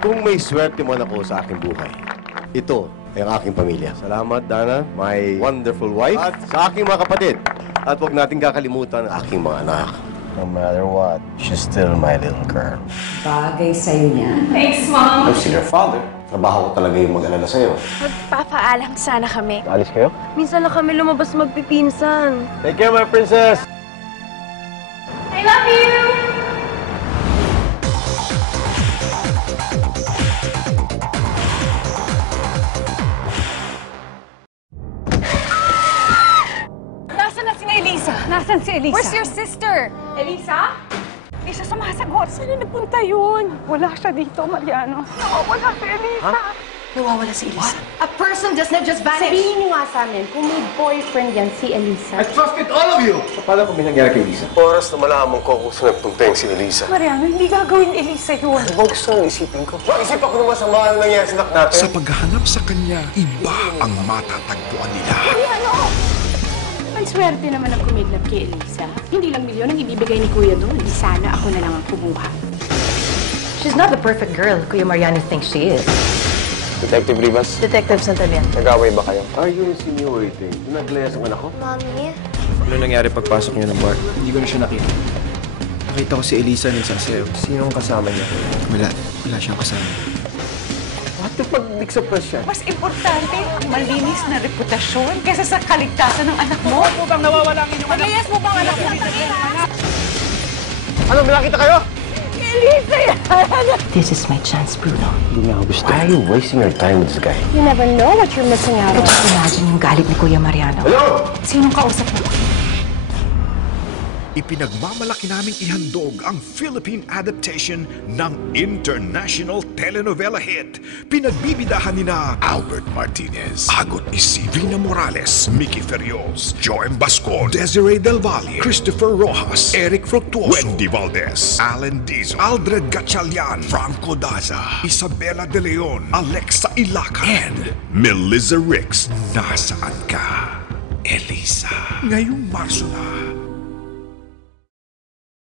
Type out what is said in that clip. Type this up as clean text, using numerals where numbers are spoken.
Kung may swerte man ako sa aking buhay, ito ay ang aking pamilya. Salamat, Dana, my wonderful wife, at sa aking mga kapatid. At huwag nating kakalimutan ang aking mga anak. No matter what, she's still my little girl. Bagay sa'yo niya. Thanks, Mom. I'm still your father. Trabaho ko talaga yung mag-alala sa'yo. Magpapaalam sana kami. Alis kayo? Minsan lang kami lumabas magpipinsan. Take care, my princess! I love you! Nasaan na si Elisa? Nasaan si Elisa? Where's your sister? Elisa? Elisa, sumasagot. Saan na napunta yun? Wala siya dito, Mariano. Wala si Elisa. Nawawala si Elisa. A person does not just vanish. Sabihin niyo nga sa amin, kung may boyfriend yan si Elisa. I trusted all of you! So, paano kung may nangyari kay Elisa? Oras na malaman ko kung saan nagpunta si Elisa. Mariano, hindi gagawin ni Elisa yun. Ano bang gusto nang isipin ko? Isip ako ng masama ang nangyari sa anak natin. Sa paghahanap sa kanya, iba ang matatagpuan nila. Ang swerte naman ang kumidlap kay Elisa. Hindi lang milyon ang ibibigay ni Kuya doon. Di sana ako na lang ang kumuha. She's not the perfect girl Kuya Mariano thinks she is. Detective Rivas, Detective Santabian. nag-away ba kayo? Are you insinuating? Naglayas ang anak ko? Ano nangyari pagpasok niya ng bar? Hindi ko na siya nakita. Nakita ko si Elisa nagsasayaw. Sinong kasama niya? Wala siyang kasama. What the pag-mix-up pa siya? Mas importante ang malinis na reputasyon kaysa sa kaligtasan ng anak mo. Huwag mo bang nawawala ang inyong anak? Maglayas mo bang anak mo? Ano, may nakita kayo? This is my chance, Bruno. Hindi niya ako gusto. Why are you wasting your time with this guy? You never know what you're missing out But on. just imagine yung galit ni Kuya Mariano. Hello? Sinong kausap mo? Ipinagmamalaki naming ihandog ang Philippine adaptation ng international telenovela hit. Pinagbibidahan nina Albert Martinez, Agot Isivina Morales, Mickey Ferrios, Joem Bascon, Desiree Del Valle, Christopher Rojas, Eric Fructuoso, Wendy Valdez, Alan Dizo, Aldred Gatchalian, Franco Daza, Isabela De Leon, Alexa Ilaca, and Melissa Ricks. Nasaan ka, Elisa? Ngayong Marso na,